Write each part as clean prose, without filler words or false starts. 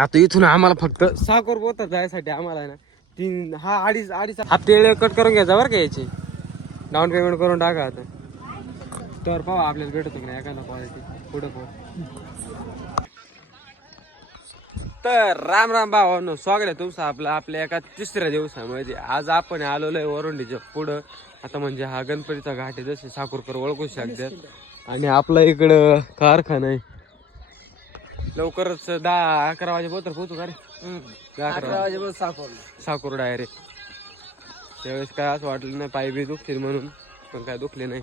आता इथून आम्हाला फक्त साखर बोलतात जायसाठी आम्हाला आहे ना 3 हप्ते कट करून घ्यायचा बरं का याची डाऊन पेमेंट करून टाका आता तर पाहा आपल्याला भेटतो की नाही एखादा क्वालिटी पुढं पाहू. तर राम राम भावांनो, स्वागत आहे तुमचं आपल्या एका तिसऱ्या दिवसामध्ये. आज आपण आलेलो आहे वरुंडीच्या पुढं. आता म्हणजे हा गणपतीचा घाट आहे, जसे साखरकर ओळखू शकतात. आणि आपला इकडं कारखाना आहे. लवकरच 10-11 वाजेपर्यंत पोहोचू का रे? 11 वाजेपर्यंत साखर डायरेक्ट. त्यावेळेस काय असं वाटलं नाही पाय बी दुखतील म्हणून, पण काय दुखले नाही.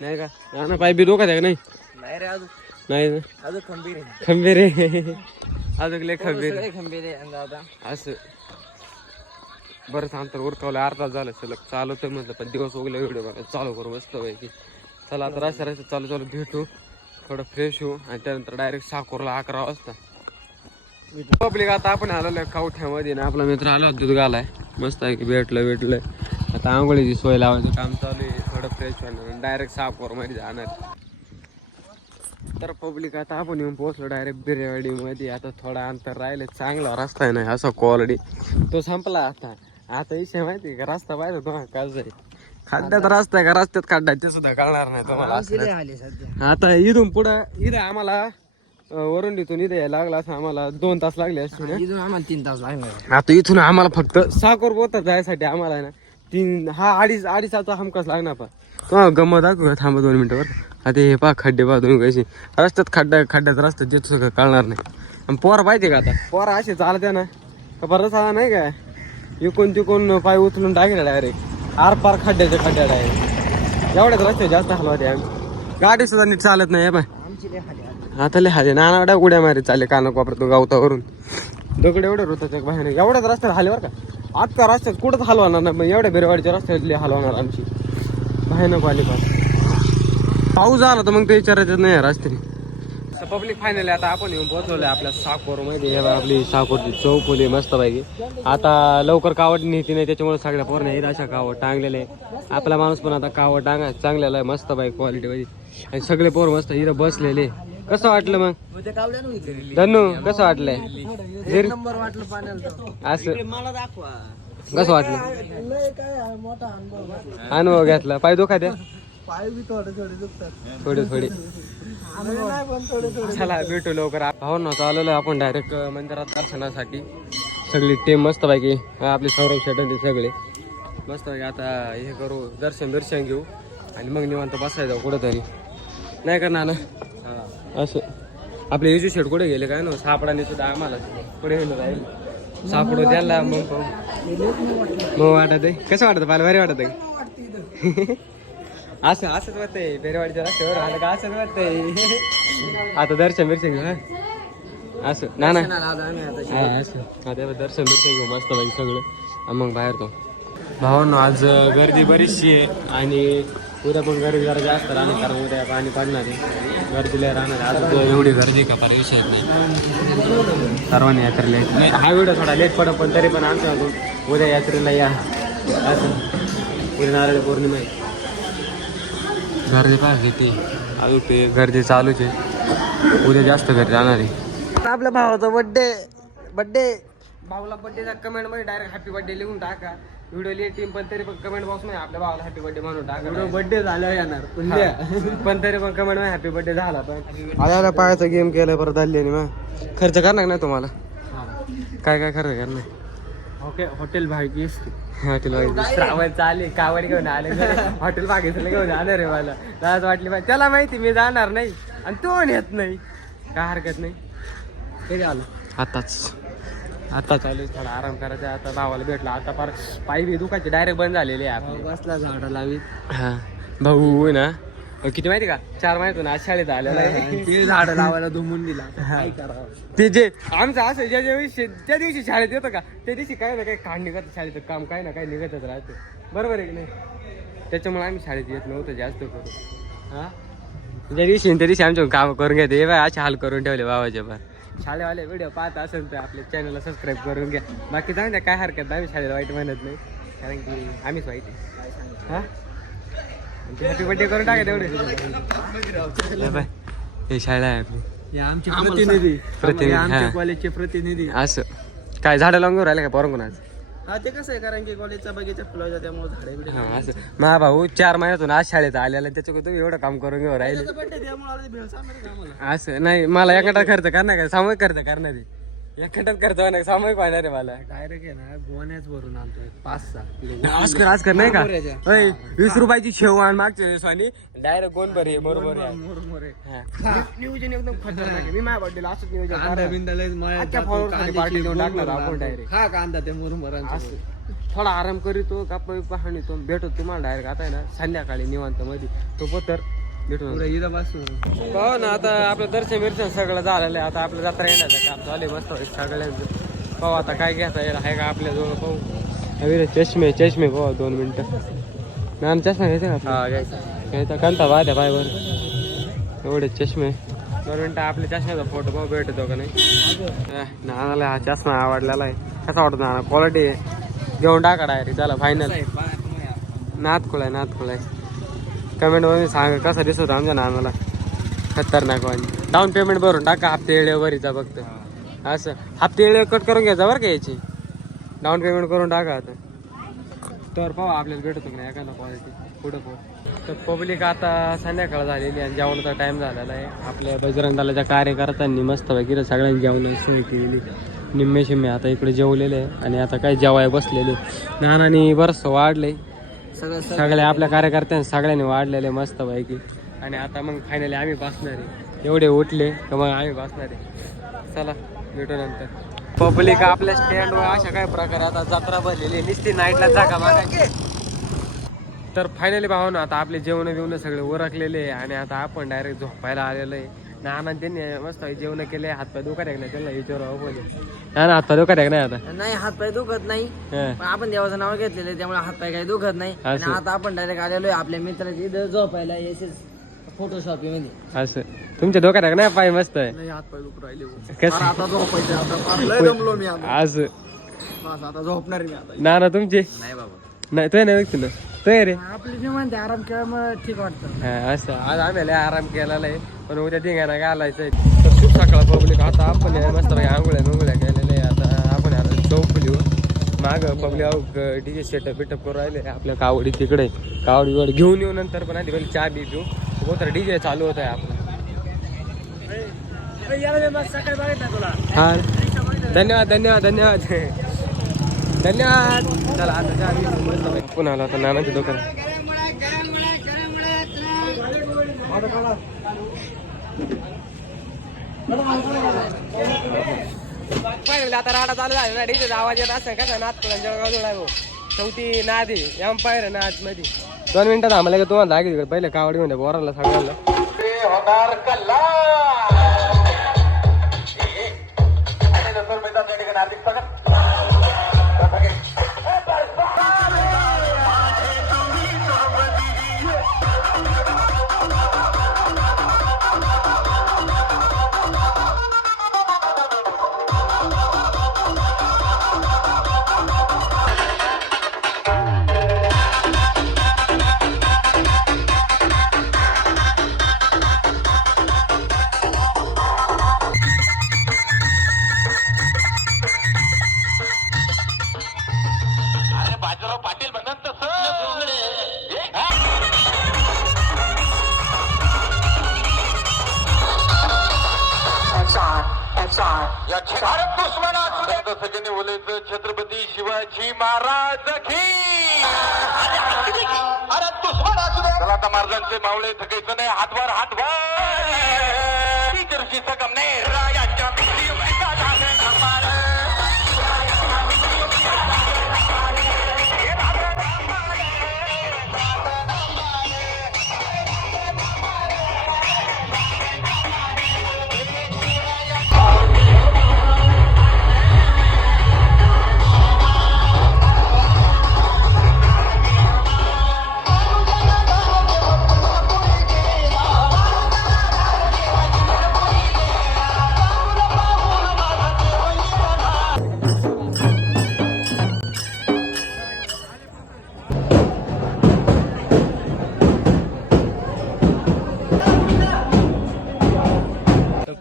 नाही का ना, पाय बी दुखत आहे का? नाही रे अजून नाही ना, अजून खंबीर आहे अजून लय खंबीर असं. बरंच अंतर उरकावलं, अर्धा झालं सलग चालवतोय म्हटलं, पण दिवस उगले व्हिडिओ बघा चालू करू मस्त पैकी. चला आता रस्त्या चालू भेटू, थोडं फ्रेश होऊ आणि त्यानंतर डायरेक्ट साकोरला 11 वाजता. पब्लिक आता आपण आलेलो आहे कावठ्यामध्ये ना. आपला मित्र आला दूध घालाय मस्त आहे की, भेटलंय. आता आंघोळीची सोय लावायचं काम चालू आहे, थोडं फ्रेश होणार डायरेक्ट साकोर मध्ये जाणार. तर पब्लिक आता आपण येऊन पोहोचलो डायरेक्ट बिरेवाडी मध्ये. आता थोडा अंतर राहिले, चांगला रस्ता आहे नाही असं क्वालिटी तो संपला. आता विषय माहिती आहे का, रस्ता पाहिजे तुम्हाला कसं आहे, खड्ड्यात रस्ता आहे का रस्त्यात खड्डा ते सुद्धा कळणार नाही तुम्हाला. आता इथून पुढं इथं आम्हाला वरुंडीतून इथे यायला लागला असं आम्हाला 2 तास लागले असते ना. इथून आम्हाला 3 तास लागले. आता इथून आम्हाला फक्त साखर बोलतात जायसाठी आम्हाला आहे ना 2.5 हमखास लागणार. पण तुम्हाला गंमत दाखवू का, थांबा 2 मिनिटावर. आता हे पहा खड्डे पहा तुम्ही कशी, रस्त्यात खड्ड्यात रस्त्यात देतो सगळं कळणार नाही. आणि पोर पाहिजे का, आता पोर असे चालते ना का बरं चाला नाही का, इकून तिकून पाय उचलून टाकेल डायरेक्ट आरपार खड्ड्याच्या खड्ड्यात आहे. एवढ्याच रस्ते जास्त हलवाते आम्ही, गाडी सुद्धा नीट चालत नाही बाय. आता लय हाजे नाना उड्या मारे चालले काना वापरतो गावतावरून दगड एवढे रोताच्या बाहेर. एवढ्याच रस्त्यात हले बरं का, आता रस्त्यात कुठंच हलवणार नाही, मग एवढ्या बिरेवाडीच्या रस्त्यातले हलवणार आमची भयानक वाली. पाऊस आला तर मग ते विचारायचं नाही रस्त्याने. पब्लिक फायनली आता आपण येऊन पोहोचवलंय आपल्या साकोर मध्ये. आपली साकोरची चौफुली मस्त पाहिजे. आता लवकर कावड नेती नाही, त्याच्यामुळे सगळ्या पोरण्या येत अशा कावड टांगलेले. आपला माणूस पण आता कावड टांगा चांगलेला आहे मस्त पाहिजे क्वालिटी मध्ये. आणि सगळे पोर मस्त इथं बसलेले. कसं वाटलं मग धन्नू, कसं वाटलंय? असं कसं वाटलं? अनुभव घेतला, पाय दुखा द्या थोडे. चला भेटू लवकर. भावना चालवलं आपण डायरेक्ट मंदिरात दर्शनासाठी. सगळी टीम मस्त पैकी, आपले सौरभ शेट्टी सगळे मस्त पैकी. आता हे करू, दर्शन घेऊ आणि मग निवांत बसायचं कुठंतरी, नाही का नाना? असं आपले युजू शेट कुठे गेले काय ना, सापडाने सुद्धा आम्हाला पुढे गेलो राहील सापडू त्याला. मग वाटत आहे कसं वाटतं पाहिलं, भारी वाटत आहे असंच वाटतंय. बेरेवाडीच्या रस्त्यावर आलं का असंच वाटतंय. आता दर्शन घेऊ हा असं ना असं. आता दर्शन घेऊ मस्त पाहिजे सगळं, मग बाहेर तो. भावांनो आज गर्दी बरीचशी आहे आणि उद्या पण गर्दी जरा जास्त राहणार, कारण उद्या पाणी पडणार आहे, गर्दीला राहणार. आज एवढी गर्दी का फार विषय नाही. सर्वांनी यात्रेला नाही, हा व्हिडिओ थोडा लेट पडत, पण तरी पण आमच्या उद्या यात्रेला या. असं उद्या नारळी पौर्णिमा आहे, गर्दी पाहिजे ती अजून ते गर्दी चालूच आहे. उद्या जास्त गर्दी राहणार आहे. आपल्या भावाचा बड्डे भाऊला बड्डेचा कमेंट मध्ये डायरेक्ट हॅपी बड्डे लिहून टाका. व्हिडिओ टीम पण तरी पण कमेंट बॉक्स मध्ये आपल्या भावाला हॅपी बड्डे म्हणून टाका. व्हिडिओ बड्डे झाला येणार पण तरी पण कमेंट मध्ये हॅपी बड्डे झाला. पण आल्याला पायाचा गेम केलाय परत आली आणि मग खर्च करणार नाही तुम्हाला, काय खर्च करणार? ओके हॉटेल भागी श्रावण चाले कावड घेऊन आले हॉटेल भागेश्वरला घेऊन जाणार आहे. मला लाज वाटली पाहिजे, त्याला माहिती मी जाणार नाही आणि तो येत नाही, काय हरकत नाही. कधी आलो आता चालू थोडा आराम करायचा. आता भावाला भेटला, आता फार पाय बी दुखायचे डायरेक्ट बंद झालेले आहे. बसला झाडा लावीत हा भाऊ ना, किती माहिती का 4 महिन्यातून आज शाळेत आलेला आहे. ते झाडं लावायला धुमून दिला. काय करावं ते जे आमचं असं ज्या दिवशी शाळेत येतं का त्या दिवशी काही ना काही काढ निघत, शाळेचं काम काही ना काही निघतच राहते, बरोबर आहे की नाही? त्याच्यामुळे आम्ही शाळेत येत नव्हतं जास्त करून. हा ज्या दिवशी आमच्या काम करून घेते हे असे हाल करून ठेवले बाबाचे. पण शाळेवाले व्हिडिओ पाहत असेल तर आपल्या चॅनलला सबस्क्राईब करून घ्या. बाकी जाऊन द्या, काय हरकत नाही, आम्ही शाळेला वाईट म्हणत नाही, कारण की आम्हीच वाईट आहे. हा हॅपी बर्थडे करून टाका तेवढे. हे शाळा आहे आपली. आमचे प्रतिनिधी आमच्या हा. कॉलेजचे प्रतिनिधी. असं काय झाडं लावून घेऊन राहिले का पोरंगून आज? हा ते कसं आहे कारण की कॉलेजचा बगीचा फुलावचा त्यामुळे झाडे बिडे हा असं माझा भाऊ 4 महिन्यातून आज शाळेत आलेला त्याच्याकडे तुम्ही एवढं काम करून घेऊन राहिले. त्यामुळे आले भेळ सांगणार आम्हाला. असं नाही मला एकटा खर्च करणार का सामूहिक खर्च करणार आहे. एकटाच खर्च होणार सामूहिक होणार आहे मला. डायरेक्ट आहे ना गोण्याच भरून आणतोय 5-6 किलो. आज कर नाही का होय, 20 रुपयाची शेव आण मागच्या दिवसानी डायरेक्ट गोन भरी बरोबर आहे. मोरमोरे. हा. नियोजन एकदम खतरनाक आहे. मी माझ्या बर्थडेला असंच नियोजन कांदा बिंदा लयच मळ्यात अख्ख्या जातो, फॉलोअर्ससाठी कांद्याची पार्टी देऊन भूक टाकणार भरून आपण आणतो. direct. खा कांदा ते मुरमुरांचा. थोडा आराम करीतो गप्पा बिप्पा हाणीतो भेटतो तुम्हाला डायरेक्ट आता आहे ना संध्याकाळी निवांत मध्ये तो पतर भेटून पुढे इथं बसून हो ना. आता आपलं दर्शन बिर्शन सगळं झालेलं आहे. आता आपलं जत्रा येण्याचं काम चालू आहे मस्त सगळ्यांचं. पाहू आता काय घेता येईल आहे का आपल्या जवळ. पाहू अरे चष्मे पाहू 2 मिनिटं. नान चष्मा घ्यायचा का घ्यायचा कांता बाध्या पाय बरं एवढे चष्मे 2 मिनिटं. आपल्या चष्म्याचा फोटो पाहू भेटतो का नाही. नानाला हा चष्मा आवडलेला आहे. कसा वाटतो नाना क्वालिटी घेऊन टाका डायरेक्ट झाला फायनल. नाथखुळा आहे. कमेंट मध्ये सांगा कसा दिसतो आमच्या नानाला खतरनाक वाणी. डाऊन पेमेंट भरून टाका हप्ते येळेवरीचा फक्त. असं हप्ते येळे कट करून घ्यायचा बरं का याची. डाऊन पेमेंट करून टाका आता तर पाहू आपल्याला भेटतो की नाही एखादा क्वालिटी पुढं पाहू. तर पब्लिक आता संध्याकाळ झालेली आणि जेवणाचा टाइम झालेला आहे. आपल्या बजरंग दलाच्या कार्यकर्त्यांनी मस्त वगैरे सगळ्यांनी जेवणाची सोय केलेली. निम्मे शिम्मे आता इकडे जेवलेले आहे आणि आता काय जेवाय बसलेले. नानानी बरंचसं वाढले सगळ्या आपल्या कार्यकर्त्यांनी सगळ्यांनी वाढलेले मस्त पैकी. आणि आता मग फायनली आम्ही बसणार आहे. एवढे उठले तर मग आम्ही बसणार आहे. चला भेटू नंतर. पब्लिक आपल्या स्टँडवर अशा काय प्रकार आता जत्रा भरलेली नुसती नाईटला जागा मागायची. तर फायनली भाऊ ना आता आपले जेवण बिवणं सगळे उरकलेले आहे आणि आता आपण डायरेक्ट झोपायला आलेलो आहे. नाना त्यांनी मस्त जेवण केले. हातपाय दुखत आहे ना त्यांना विचारावं बोले ना हातपाय दुखत आहे नाही आता. नाही हातपाय दुखत नाही पण आपण देवाचं नाव घेतलेलं आहे त्यामुळे हातपाय काही दुखत नाही. आणि आता आपण डायरेक्ट आलेलो आहे आपल्या मित्राची इथं झोपायला फोटोशॉपी मध्ये. असं तुमच्या डोक्यात आहे का नाही पाय मस्त आहे. नाही हातपाय दुखू राहिले कसं आता झोपायचं. आता लय दमलो मी आता. असं आता झोपणार मी आता. नाना तुमचे नाही बाबा नाही तो नाही व्यक्ती ना तो रे. आपली निवांत आराम केल्यामुळे ठीक वाटतं. असं आज आम्ही लय आराम केलेला आहे पण उद्या धिंगाणा घालायचंय. तर खूप सकाळ पब्लिक आता आपण मस्त आंघोळ्या केलेल्या आहे. आता आपण चौपली माग पब्लिक डीजे सेटअप बिटअप करून राहिले. आपल्या कावडी तिकडे कावडी बिवड घेऊन येऊ नंतर पण आधी पहिले चहा बी पिऊ. तर डीजे चालू होत आहे आपला. हा धन्यवाद चला आता पुन्हा आला आता नानाच्या दुकान. आता राडा चालू झाला डीजेचा आवाज येत असं कसा नाथ चौथी नादी एम्पायर नाच मध्ये 2 मिनिटात आम्हाला तुम्हाला दाखी तिकडे पहिले कावडी म्हणजे बोराला सगळ्यांना होणार कल्ला. भारत दुश्मनात सगळ्यांनी बोलायचं छत्रपती शिवाजी महाराज की. भारत दुश्मनात चला आता महाराजांचे मावळे थकायचं नाही. हातवर सकम नाही रायांच्या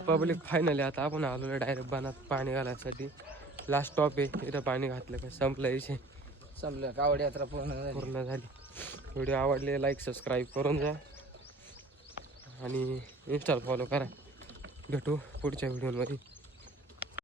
पब्लिक फायनली आता आपण आलो डायरेक्ट बनात पाणी घालायसाठी. लास्ट स्टॉप आहे, इथं पाणी घातलं का संपलं विषय, संपलं. कावड यात्रा पूर्ण झाली. व्हिडिओ आवडले लाईक सबस्क्राईब करून जा आणि इंस्टाला फॉलो करा. भेटू पुढच्या व्हिडिओमध्ये.